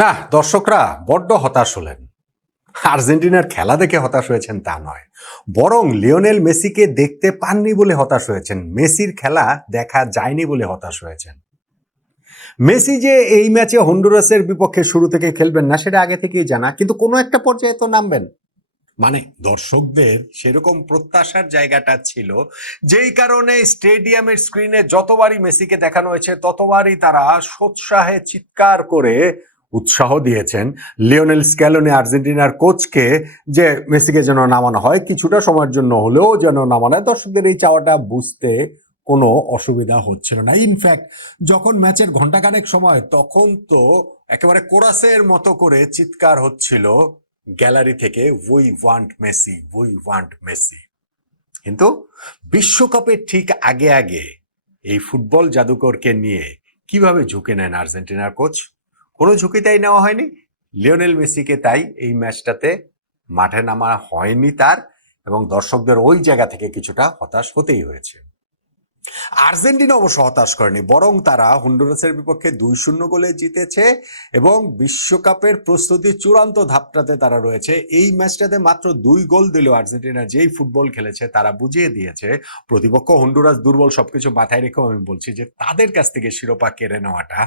না, দর্শকরা বড্ড হতাশ হলেন। আর্জেন্টিনার খেলা দেখে হতাশ হয়েছেন তা নয়, বরং লিওনেল মেসিকে দেখতে পাননি বলে হতাশ হয়েছেন, মেসির খেলা দেখা যায়নি বলে হতাশ হয়েছেন। মেসি যে এই ম্যাচে হন্ডুরাসের বিপক্ষে শুরু থেকে খেলবেন না সেটা আগে থেকেই জানা, কিন্তু কোনো একটা পর্যায়ে তো নামবেন। মানে দর্শকদের সেরকম প্রত্যাশার জায়গাটা ছিল, যেই কারণে স্টেডিয়ামের স্ক্রিনে যতবারই মেসিকে দেখানো হয়েছে ততবারই তারা সোৎসাহে চিৎকার করে উৎসাহ দিয়েছেন লিওনেল স্ক্যালোনি আর্জেন্টিনার কোচকে, যে মেসিকে যেন নামানো হয়, কিছুটা সময়ের জন্য হলেও যেন নামানো হয়। দর্শকদের এই চাওয়াটা বুঝতে কোনো অসুবিধা হচ্ছিল না। ইনফ্যাক্ট যখন ম্যাচের ঘন্টাখানেক সময়, তখন তো একেবারে কোরাসের মতো করে চিৎকার হচ্ছিল গ্যালারি থেকে, we want Messi, we want Messi. কিন্তু বিশ্বকাপের ঠিক আগে আগে এই ফুটবল জাদুকরকে নিয়ে কিভাবে ঝুঁকে নেন আর্জেন্টিনার কোচ? কোনো ঝুঁকিটাই নেওয়া হয়নি। লিওনেল মেসিকে তাই এই ম্যাচটাতে মাঠে নামা হয়নি তার, এবং দর্শকদের ওই জায়গা থেকে কিছুটা হতাশ হতেই হয়েছে। আর্জেন্টিনা অবশ্য হতাশ করেনি, বরং তারা হন্ডুরাসের বিপক্ষে 2-0 গোলে জিতেছে এবং বিশ্বকাপের প্রস্তুতি চূড়ান্ত ধাপটাতে তারা রয়েছে। এই ম্যাচটাতে মাত্র 2 গোল দিলেও আর্জেন্টিনা যেই ফুটবল খেলেছে তারা বুঝিয়ে দিয়েছে, প্রতিপক্ষ হন্ডুরাস দুর্বল, সবকিছু মাথায় রেখেও আমি বলছি যে তাদের কাছ থেকে শিরোপা কেড়ে নেওয়াটা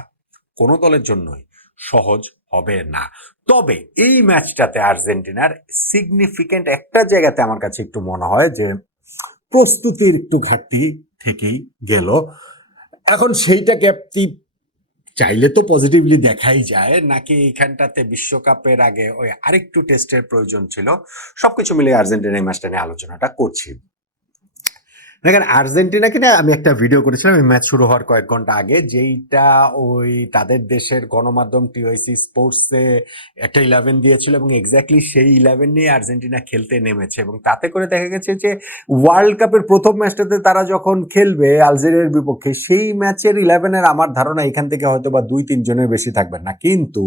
কোনো দলের জন্যই সহজ হবে না। তবে এই ম্যাচটাতে আর্জেন্টিনার সিগনিফিকেন্ট একটা জায়গাতে আমার কাছে একটু মনে হয় যে প্রস্তুতির একটু ঘাটতি থেকেই গেল। এখন সেইটাকে আপনি চাইলে তো পজিটিভলি দেখাই যায়, নাকি এইখানটাতে বিশ্বকাপের আগে ওই আরেকটু টেস্টের প্রয়োজন ছিল, সবকিছু মিলিয়ে আর্জেন্টিনা এই ম্যাচটা নিয়ে আলোচনাটা করছি। দেখেন, আর্জেন্টিনাকে নিয়ে আমি একটা ভিডিও করেছিলাম এই ম্যাচ শুরু হওয়ার কয়েক ঘন্টা আগে, যেইটা ওই তাদের দেশের গণমাধ্যম টিওআইসি স্পোর্টসে একটা 11 দিয়েছিল, এবং এক্স্যাক্টলি সেই 11 নিয়ে আর্জেন্টিনা খেলতে নেমেছে। এবং তাতে করে দেখা গেছে যে ওয়ার্ল্ড কাপের প্রথম ম্যাচটাতে তারা যখন খেলবে আলজেরিয়ার বিপক্ষে, সেই ম্যাচের 11-এর আমার ধারণা এখান থেকে হয়তো বা 2-3 জনের বেশি থাকবেন না, কিন্তু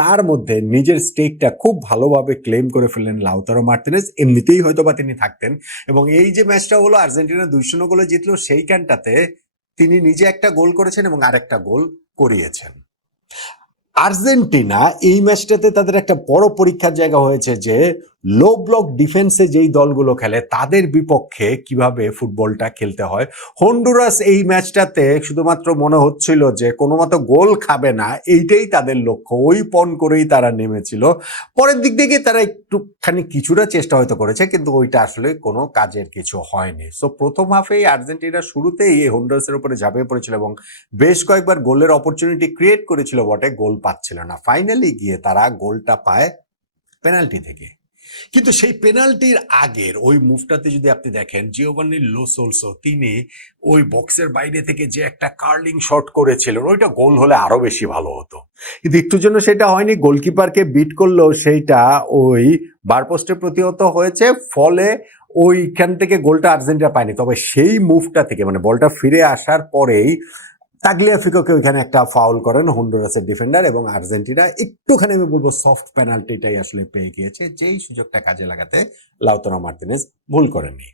তার মধ্যে নিজের স্টেকটা খুব ভালোভাবে ক্লেম করে ফেললেন লাউতারো মার্টিনেজ। এমনিতেই হয়তো বা তিনি থাকতেন, এবং এই যে ম্যাচটা হলো আর্জেন্টিনা 2-0 গোলে জিতলো, সেইখানটাতে তিনি নিজে একটা গোল করেছেন এবং আরেকটা গোল করিয়েছেন। আর্জেন্টিনা এই ম্যাচটাতে তাদের একটা বড় পরীক্ষার জায়গা হয়েছে যে লো ব্লক ডিফেন্সে যেই দলগুলো খেলে তাদের বিপক্ষে কিভাবে ফুটবলটা খেলতে হয়। হন্ডুরাস এই ম্যাচটাতে শুধুমাত্র মনে হচ্ছিল যে কোনো মতো গোল খাবে না, এইটাই তাদের লক্ষ্য, ওই পণ করেই তারা নেমেছিল। পরের দিক থেকে তারা একটুখানি কিছুটা চেষ্টা হয়তো করেছে, কিন্তু ওইটা আসলে কোনো কাজের কিছু হয়নি। সো প্রথম হাফেই আর্জেন্টিনা শুরুতেই এই হন্ডুরাসের উপরে ঝাঁপিয়ে পড়েছিল এবং বেশ কয়েকবার গোলের অপরচুনিটি ক্রিয়েট করেছিল বটে, গোল পাচ্ছিল না। ফাইনালি গিয়ে তারা গোলটা পায় পেনাল্টি থেকে। কিন্তু সেই পেনাল্টির আগের ওই মুভটাতে যদি আপনি দেখেন, জিওভান্নি লো সোলসো তিনি ওই বক্সের বাইরে থেকে যে একটা কার্লিং শট করেছিলেন, ওইটা গোল হলে আরো বেশি ভালো হতো, কিন্তু একটুর জন্য সেটা হয়নি। গোলকিপারকে বিট করলেও সেইটা ওই বারপোস্টে প্রতিহত হয়েছে, ফলে ওইখান থেকে গোলটা আর্জেন্টিনা পায়নি। তবে সেই মুভটা থেকে, মানে বলটা ফিরে আসার পরেই তাগলিয়াফিকোকে ওইখানে একটা ফাউল করেন হন্ডুরাসের ডিফেন্ডার, এবং আর্জেন্টিনা একটুখানি আমি বলবো সফট পেনাল্টিটাই আসলে পেয়ে গিয়েছে, যেই সুযোগটা কাজে লাগাতে লাউতারো মার্টিনেজ ভুল করেননি।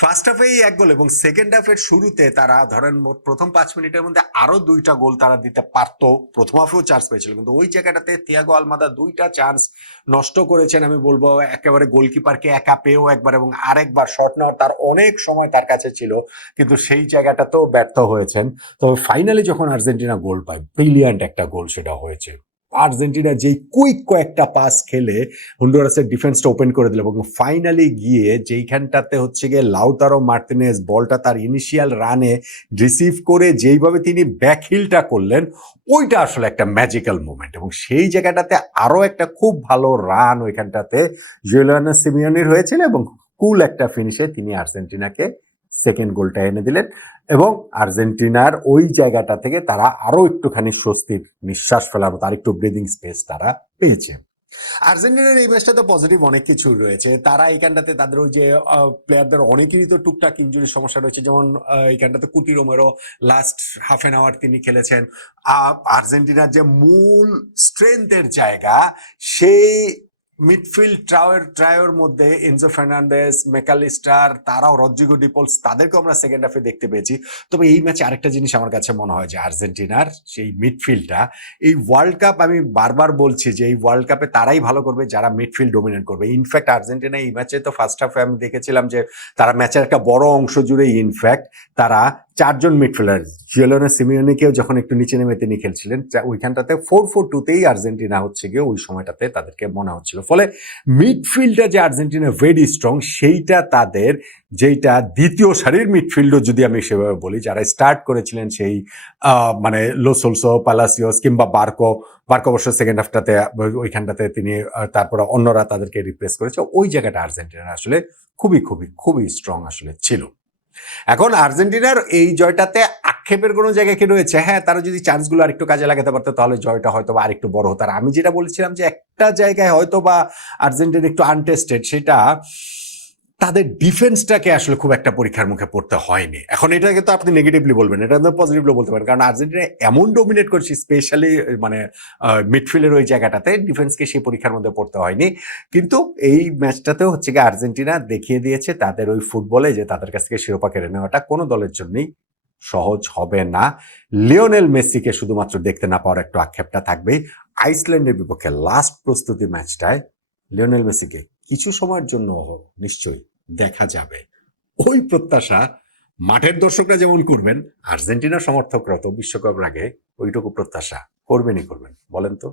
ফার্স্ট হাফেই 1 গোল, এবং সেকেন্ড হাফের শুরুতে তারা ধরেন প্রথম 5 মিনিটের মধ্যে আরো 2টা গোল তারা দিতে পারত। প্রথম হাফেও চান্স পেয়েছিল, কিন্তু ওই জায়গাটাতে থিয়াগো আলমাদা 2টা চান্স নষ্ট করেছেন। আমি বলবো একেবারে গোলকিপারকে একা পেয়েও একবার, এবং আরেকবার শট নেওয়ার তার অনেক সময় তার কাছে ছিল, কিন্তু সেই জায়গাটাতেও ব্যর্থ হয়েছেন। তবে ফাইনালি যখন আর্জেন্টিনা গোল পায়, ব্রিলিয়ান্ট একটা গোল সেটা হয়েছে। আর্জেন্টিনা যেই কুইক কয়েকটা পাস খেলে হন্ডুরাসের ডিফেন্সটা ওপেন করে দিল, এবং ফাইনালি গিয়ে যেইখানটাতে হচ্ছে গিয়ে লাউতারো মার্টিনেজ বলটা তার ইনিশিয়াল রানে রিসিভ করে যেইভাবে তিনি ব্যাকহিলটা করলেন, ওইটা আসলে একটা ম্যাজিক্যাল মোমেন্ট। এবং সেই জায়গাটাতে আরো একটা খুব ভালো রান ওইখানটাতে জুলিয়ানো সিমিওনির হয়েছিল, এবং কুল একটা ফিনিশে তিনি আর্জেন্টিনাকে সেকেন্ড গোলটা এনে দিলেন, এবং আর্জেন্টিনার ওই জায়গাটা থেকে তারা আরো একটুখানি স্বস্তির নিঃশ্বাস ফেলার মতো আরেকটু ব্রিদিং স্পেস তারা পেয়েছে। আর্জেন্টিনার এই ম্যাচটাতে পজিটিভ অনেক কিছু রয়েছে। তারা এইখানটাতে তাদের ওই যে প্লেয়ারদের অনেকেরই তো টুকটাক ইনজুরির সমস্যা রয়েছে, যেমন এইখানটাতে Cuti Romero last half an hour তিনি খেলেছেন। আর্জেন্টিনার যে মূল স্ট্রেংথের জায়গা, সেই মিডফিল্ড ট্রায়োর মধ্যে এনজো ফার্নান্ডেস, মেকালিস্টার, তারাও রদ্রিগো ডিপলস, তাদেরকে আমরা সেকেন্ড হাফে দেখতে পেয়েছি। তবে এই ম্যাচে আরেকটা জিনিস আমার কাছে মনে হয় যে আর্জেন্টিনার সেই মিডফিল্ডটা, এই ওয়ার্ল্ড কাপ আমি বারবার বলছি যে এই ওয়ার্ল্ড কাপে তারাই ভালো করবে যারা মিডফিল্ড ডোমিনেট করবে। ইনফ্যাক্ট আর্জেন্টিনা এই ম্যাচে তো ফার্স্ট হাফে আমি দেখেছিলাম যে তারা ম্যাচের একটা বড় অংশ জুড়ে ইনফ্যাক্ট তারা 4 জন মিডফিল্ডার, জিওলিনো সিমিওনিকেও যখন একটু নিচে নেমে তিনি খেলছিলেন, ওইখানটাতে 4-4-2তেই আর্জেন্টিনা হচ্ছে গিয়ে ওই সময়টাতে তাদেরকে মনে হচ্ছিল। ফলে মিডফিল্ডটা যে আর্জেন্টিনা ভেরি স্ট্রং, সেইটা তাদের যেইটা দ্বিতীয় সারির মিডফিল্ডও যদি আমি সেভাবে বলি, যারা স্টার্ট করেছিলেন সেই মানে লো সোলসো, পালাসিওস কিংবা বার্কো অবশ্য সেকেন্ড হাফটাতে ওইখানটাতে তিনি তারপরে অন্যরা তাদেরকে রিপ্লেস করেছে, ওই জায়গাটা আর্জেন্টিনা আসলে খুবই খুবই খুবই স্ট্রং আসলে ছিল। এখন আর্জেন্টিনার এই জয়টাতে আক্ষেপের কোনো জায়গা কি রয়েছে? হ্যাঁ, তারা যদি চান্সগুলো আরেকটু কাজে লাগাতে পারতো তাহলে জয়টা হয়তো বা আরেকটু বড় হতো। আর আমি যেটা বলেছিলাম যে একটা জায়গায় হয়তো বা আর্জেন্টিনা একটু আনটেস্টেড, সেটা তাদের ডিফেন্সটাকে আসলে খুব একটা পরীক্ষার মুখে পড়তে হয়নি। এখন এটাকে তো আপনি নেগেটিভলি বলবেন, এটা তো পজিটিভলি বলতে পারেন, কারণ আর্জেন্টিনা এমন ডোমিনেট করছে স্পেশালি মানে মিডফিল্ডের ওই জায়গাটাতে, ডিফেন্সকে সেই পরীক্ষার মধ্যে পড়তে হয়নি। কিন্তু এই ম্যাচটাতেও হচ্ছে গিয়ে আর্জেন্টিনা দেখিয়ে দিয়েছে তাদের ওই ফুটবলে যে তাদের কাছ থেকে শিরোপা কেড়ে নেওয়াটা কোনো দলের জন্যই সহজ হবে না। লিওনেল মেসিকে শুধুমাত্র দেখতে না পাওয়ার একটু আক্ষেপটা থাকবেই। আইসল্যান্ডের বিপক্ষে লাস্ট প্রস্তুতি ম্যাচটায় লিওনেল মেসিকে কিছু সময়ের জন্য নিশ্চয়ই দেখা যাবে, ওই প্রত্যাশা মাঠের দর্শকরা যেমন করবেন, আর্জেন্টিনার সমর্থকরা তো বিশ্বকাপের আগে ওইটুকু প্রত্যাশা করবেনই করবেন। বলেন তো।